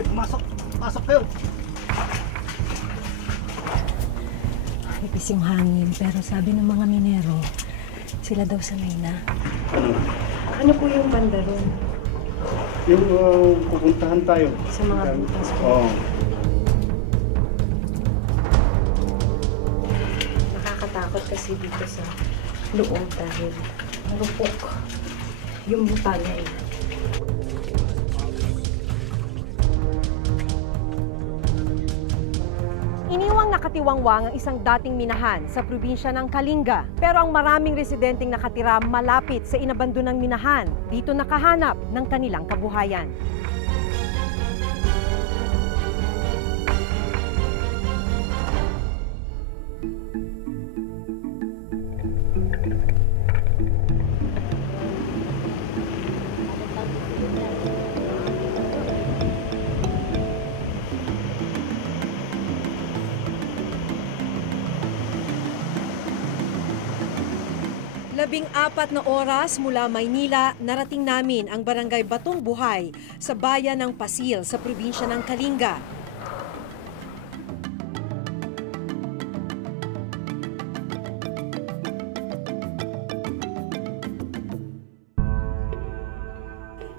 Sige, pumasok. Pasok kayo. Ipis yung hangin, pero sabi ng mga minero, sila daw sanay na. Ano? Ano po yung banda ron? Yung pupuntahan tayo. Sa mga butas po. Oo. Nakakatakot kasi dito sa loob dahil marupok yung buta niya eh. Iniwang nakatiwangwang ang isang dating minahan sa probinsya ng Kalinga. Pero ang maraming residenteng nakatira malapit sa inabandonang minahan, dito nakahanap ng kanilang kabuhayan. Labing-apat na oras mula Maynila, narating namin ang barangay Batong Buhay sa bayan ng Pasil sa probinsya ng Kalinga.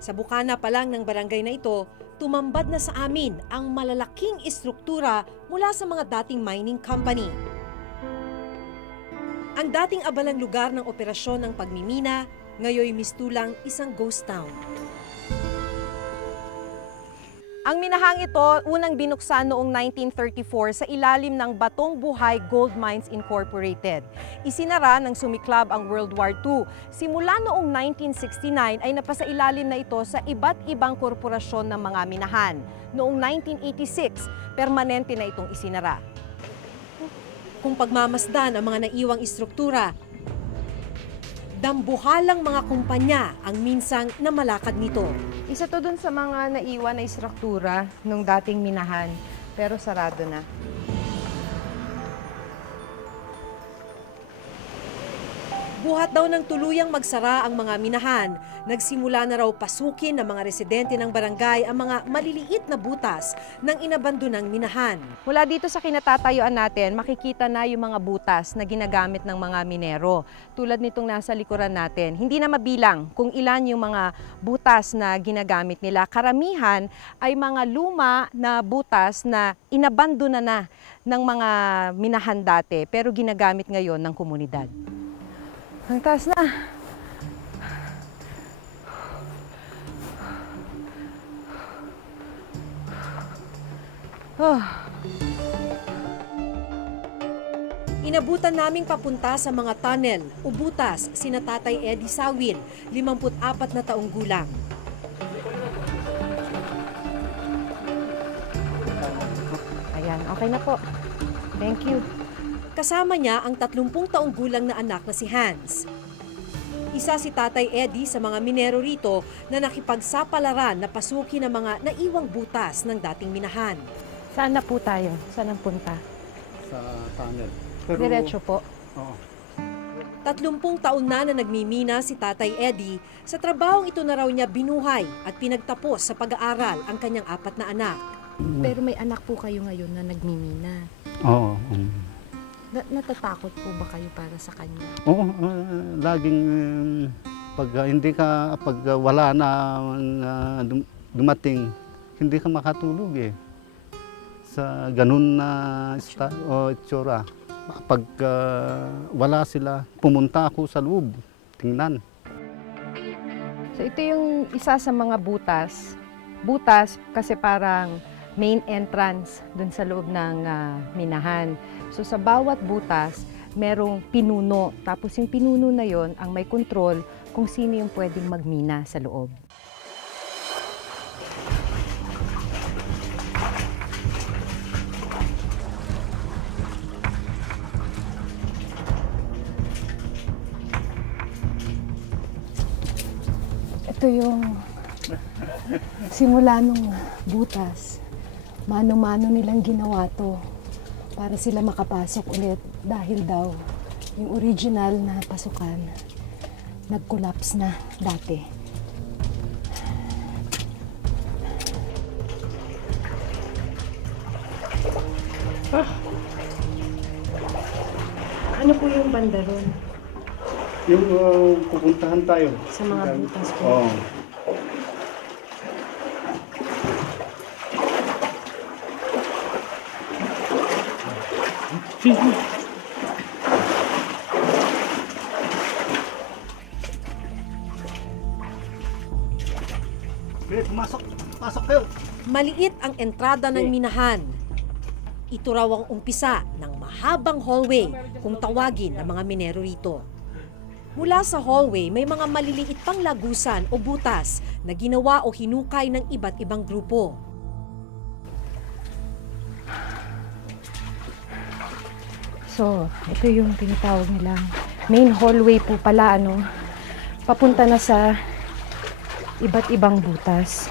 Sa bukana pa lang ng barangay na ito, tumambad na sa amin ang malalaking istruktura mula sa mga dating mining company. Ang dating abalang lugar ng operasyon ng pagmimina, ngayoy mistulang isang ghost town. Ang minahang ito, unang binuksan noong 1934 sa ilalim ng Batong Buhay Gold Mines Incorporated. Isinara ng sumiklab ang World War II. Simula noong 1969 ay napasailalim na ito sa iba't ibang korporasyon ng mga minahan. Noong 1986, permanente na itong isinara. Kung pagmamasdan ang mga naiwang istruktura, dambuhalang mga kumpanya ang minsang namalakad nito. Isa to dun sa mga naiwan na istruktura nung dating minahan, pero sarado na. Buhat daw ng tuluyang magsara ang mga minahan, nagsimula na raw pasukin ng mga residente ng barangay ang mga maliliit na butas ng inabandonang minahan. Mula dito sa kinatatayuan natin, makikita na yung mga butas na ginagamit ng mga minero. Tulad nitong nasa likuran natin, hindi na mabilang kung ilan yung mga butas na ginagamit nila. Karamihan ay mga luma na butas na inabandona na ng mga minahan dati, pero ginagamit ngayon ng komunidad. Ang taas na. Inabutan naming papunta sa mga tunnel o butas sina Tatay Eddie Sawil, 54 na taong gulang. Ayan, okay na po. Thank you. Kasama niya ang 30 taong gulang na anak na si Hans. Isa si Tatay Eddie sa mga minero rito na nakipagsapalaran na pasukin ang mga naiwang butas ng dating minahan. Saan na po tayo? Saan ang punta? Sa tunnel. Diretso po. Oo. 30 taon na nagmimina si Tatay Eddie. Sa trabahong ito na raw niya binuhay at pinagtapos sa pag-aaral ang kanyang 4 na anak. Pero may anak po kayo ngayon na nagmimina. Oo. Natatakot po ba kayo para sa kanya? Oo, laging pag wala na dumating, hindi ka makatulog eh. Sa ganun na itsura. Pag wala sila, pumunta ako sa loob, tingnan. So ito yung isa sa mga butas. Butas kasi parang main entrance dun sa loob ng minahan. So sa bawat butas, merong pinuno. Tapos yung pinuno na yon ang may control kung sino yung pwedeng magmina sa loob. Ito yung simula nung butas. Mano-mano nilang ginawa to para sila makapasok ulit dahil daw yung original na pasukan nag-collapse na dati. Ano po yung banda ron? Yung pupuntahan tayo. Sa mga butas po? Oo. Pumasok! Pasok kayo! Maliit ang entrada ng minahan. Ito raw ang umpisa ng mahabang hallway kung tawagin ng mga minero rito. Mula sa hallway, may mga maliliit pang lagusan o butas na ginawa o hinukay ng iba't ibang grupo. So, ito yung tinatawag nilang main hallway po pala, ano, papunta na sa iba't ibang butas.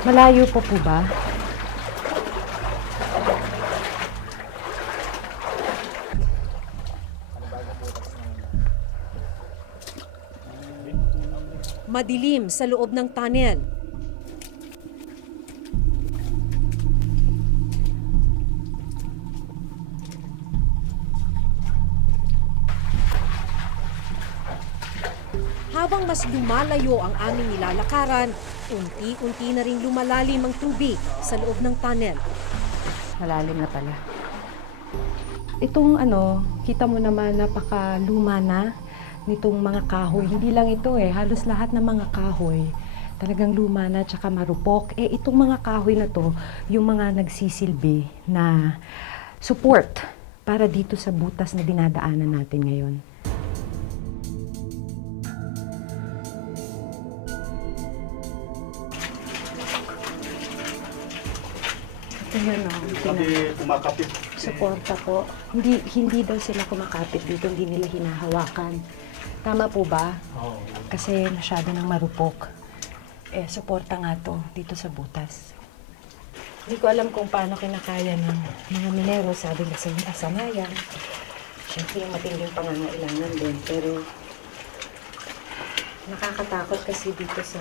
Malayo po ba? Madilim sa loob ng tunnel. Habang mas lumalayo ang aming nilalakaran, unti-unti na ring lumalalim ang tubig sa loob ng tunnel. Malalim na pala. Itong ano, kita mo naman napakaluma na nitong mga kahoy. Hindi lang ito halos lahat ng mga kahoy talagang luma na tsaka marupok. Itong mga kahoy na to, yung mga nagsisilbi na support para dito sa butas na dinadaanan natin ngayon. Ito yun, Kami kumakapit. suporta po. Hindi daw sila kumakapit dito, hindi nila hinahawakan. Tama po ba? Oo. Kasi masyado nang marupok. Suporta nga to dito sa butas. Hindi ko alam kung paano kinakaya ng mga minero, sabi na sa kasanayan. Siyempre yung matinding pangangailangan din, pero nakakatakot kasi dito sa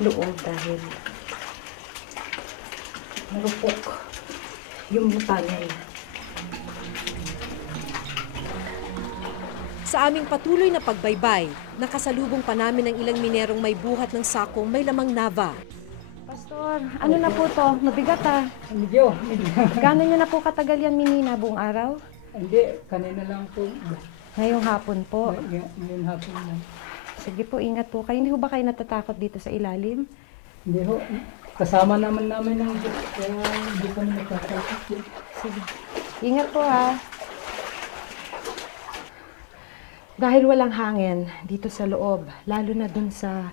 loob dahil marupok yung tunnel. Sa aming patuloy na pagbaybay, nakasalubong pa namin ang ilang minerong may buhat ng sakong may lamang nava. Pastor, ano na po to? Mabigat Medyo. Gano'n niyo na po katagal yan, Minina, buong araw? Hindi, kanina lang po. Ngayong hapon po. Ngayon hapon lang. Sige po, ingat po kayo. Hindi ho ba kayo natatakot dito sa ilalim? Hindi ho. Kasama naman namin ng Diyos. Kaya hindi kami nagkakalit. Sige. Ingat po ha. Dahil walang hangin dito sa loob, lalo na dun sa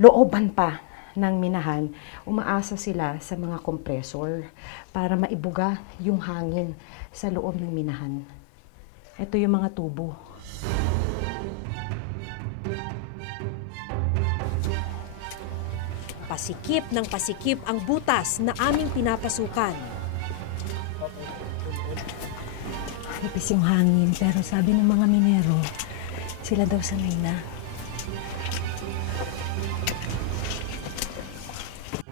looban pa ng minahan, umaasa sila sa mga kompresor para maibuga yung hangin sa loob ng minahan. Ito yung mga tubo. Pasikip ng pasikip ang butas na aming pinapasukan. Nipis yung hangin, pero sabi ng mga minero, sila daw sanay na.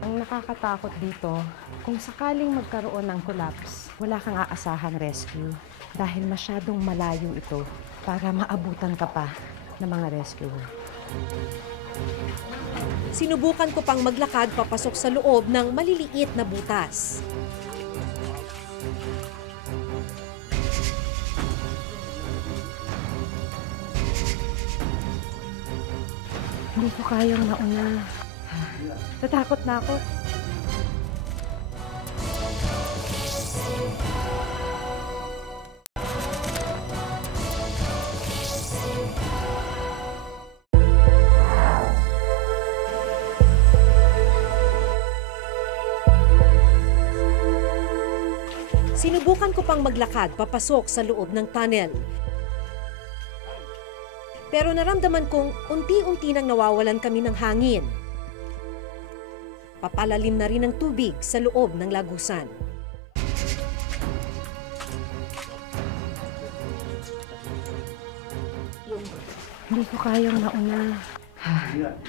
Ang nakakatakot dito, kung sakaling magkaroon ng collapse, wala kang aasahang rescue dahil masyadong malayo ito para maabutan ka pa ng mga rescuer. Sinubukan ko pang maglakad papasok sa loob ng maliliit na butas. Hindi ko kayang mauna. Natakot na ako. Sinubukan ko pang maglakad papasok sa loob ng tunnel. Pero naramdaman kong unti-unti nang nawawalan kami ng hangin. Papalalim na rin ang tubig sa loob ng lagusan. Hindi ko kayang mauna.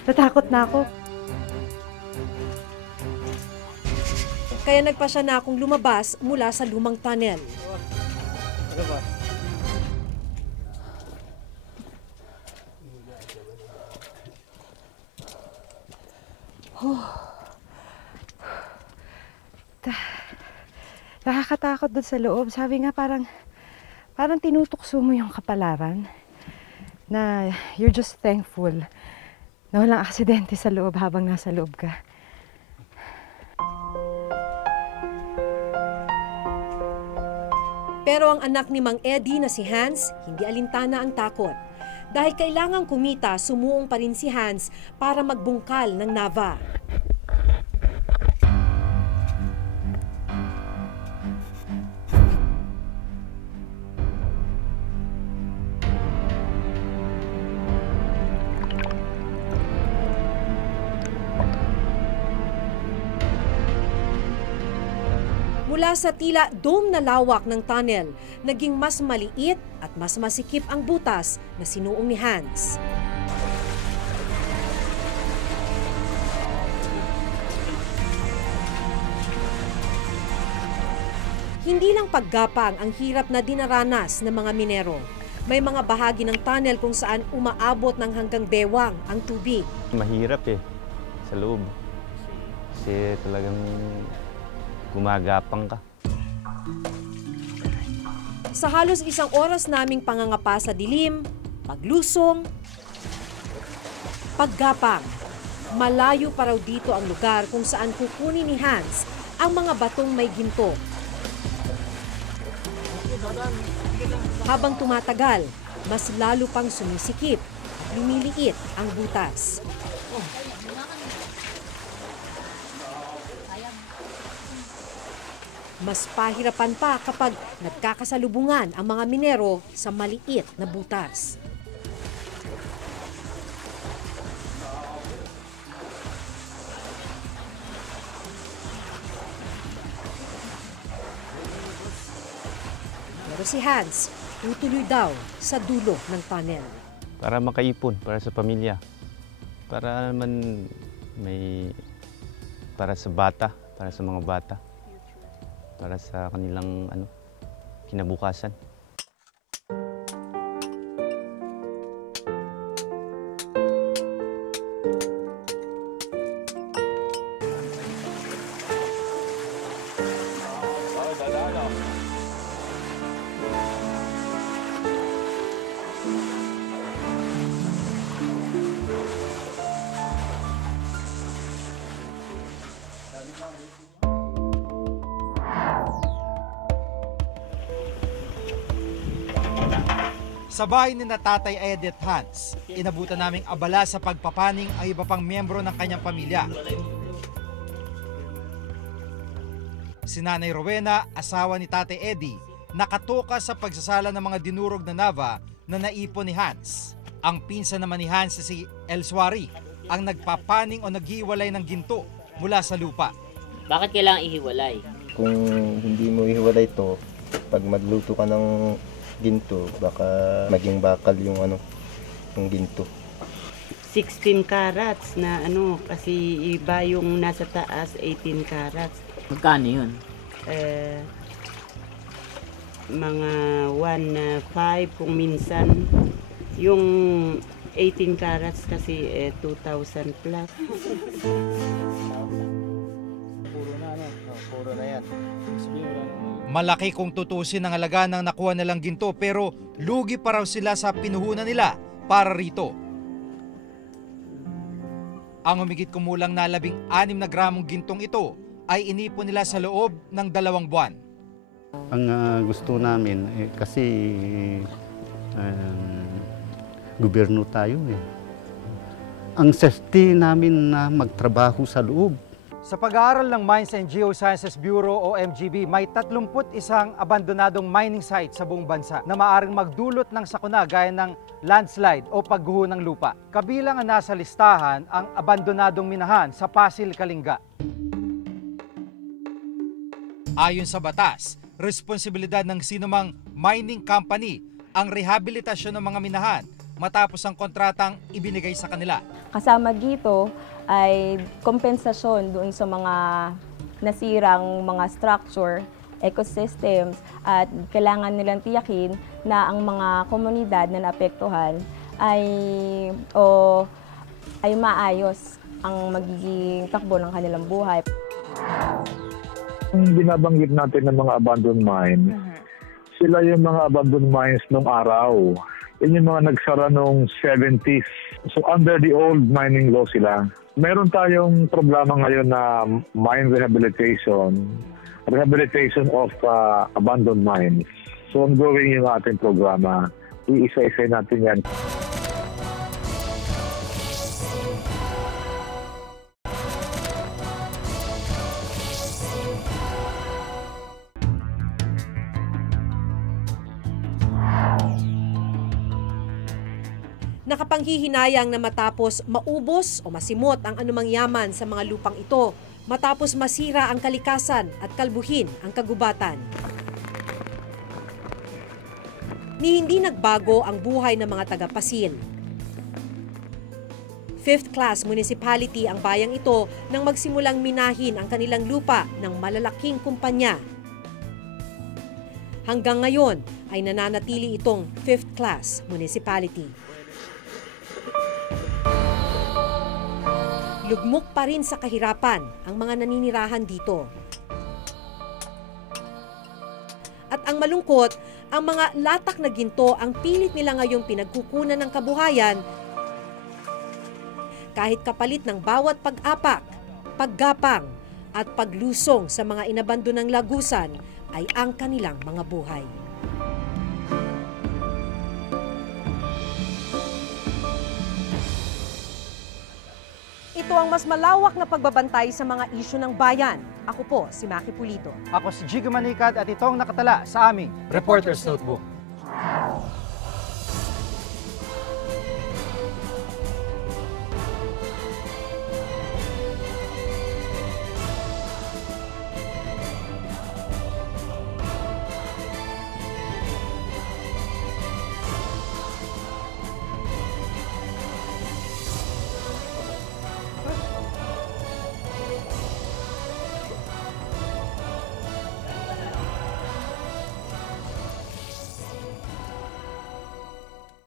Natakot na ako. Kaya nagpasya na akong lumabas mula sa lumang tunnel. Nakakatakot doon sa loob. Sabi nga parang tinutukso mo yung kapalaran na you're just thankful na walang aksidente sa loob habang nasa loob ka. Pero ang anak ni Mang Eddie na si Hans, hindi alintana ang takot. Dahil kailangang kumita, sumuong pa rin si Hans para magbungkal ng Nava. Mula sa tila dome na lawak ng tunnel, naging mas maliit at mas masikip ang butas na sinuong ni Hans. Hindi lang paggapang ang hirap na dinaranas ng mga minero. May mga bahagi ng tunnel kung saan umaabot ng hanggang bewang ang tubig. Mahirap sa loob. Kasi talagang gumagapang ka. Sa halos 1 oras naming pangangapa sa dilim, paglusong, paggapang, malayo pa raw dito ang lugar kung saan kukunin ni Hans ang mga batong may ginto. Habang tumatagal, mas lalo pang sumisikip, lumiliit ang butas. Mas pahirapan pa kapag nagkakasalubungan ang mga minero sa maliit na butas. Pero si Hans, tutuloy daw sa dulo ng tunnel. Para makaipon, para sa pamilya. Para naman para sa bata, para sa mga bata. Para sa kanilang kinabukasan. Sa bahay ni Tatay Edith Hans, inabutan naming abala sa pagpapaning ang iba pang miyembro ng kanyang pamilya. Si Nanay Rowena, asawa ni Tatay Eddie, nakatoka sa pagsasala ng mga dinurog na Nava na naipon ni Hans. Ang pinsan naman ni Hans si Elswari, ang nagpapaning o naghiwalay ng ginto mula sa lupa. Bakit kailangan ihiwalay? Kung hindi mo ihiwalay ito, pag magluto ka ng ginto, baka maging bakal yung ginto. 16 carats na kasi iba yung nasa taas, 18 carats. Magkano yun? Mga 1.5 kung minsan. Yung 18 carats kasi 2,000 plus. Puro na yan. Malaki kung tutusin ang halaga ng nakuha nilang ginto, pero lugi pa raw sila sa pinuhunan nila para rito. Ang humigit kumulang na 16 na gramong gintong ito ay inipon nila sa loob ng 2 buwan. Ang gusto namin, kasi gobyerno tayo Ang safety namin na magtrabaho sa loob. Sa pag-aaral ng Mines and Geosciences Bureau o MGB, may 31 abandonadong mining site sa buong bansa na maaaring magdulot ng sakuna gaya ng landslide o pagguho ng lupa. Kabilang ang nasa listahan ang abandonadong minahan sa Pasig, Kalinga. Ayon sa batas, responsibilidad ng sinumang mining company ang rehabilitasyon ng mga minahan matapos ang kontratang ibinigay sa kanila. Kasama dito ay kompensasyon doon sa mga nasirang mga structure, ecosystems, at kailangan nilang tiyakin na ang mga komunidad na naapektuhan ay maayos ang magiging takbo ng kanilang buhay. Ang binabanggit natin ng mga abandoned mines, sila yung mga abandoned mines nung araw. Yun yung mga nagsara nung 70s. So under the old mining law sila. Meron tayong programa ngayon na mine rehabilitation of abandoned mines. So ongoing yung ating programa. Iisa-isa natin yan. Nakapanghihinayang na matapos maubos o masimot ang anumang yaman sa mga lupang ito, matapos masira ang kalikasan at kalbuhin ang kagubatan. Ni hindi nagbago ang buhay ng mga taga-Pasil. 5th class municipality ang bayang ito nang magsimulang minahin ang kanilang lupa ng malalaking kumpanya. Hanggang ngayon ay nananatili itong 5th class municipality. Lugmok pa rin sa kahirapan ang mga naninirahan dito. At ang malungkot, ang mga latak na ginto ang pilit nila ngayong pinagkukunan ng kabuhayan kahit kapalit ng bawat pag-apak, paggapang at paglusong sa mga inabandonang lagusan ay ang kanilang mga buhay. Ito ang mas malawak na pagbabantay sa mga isyu ng bayan. Ako po si Maki Pulido. Ako si Jigo Manikad at itong nakatala sa aming Reporter's Notebook.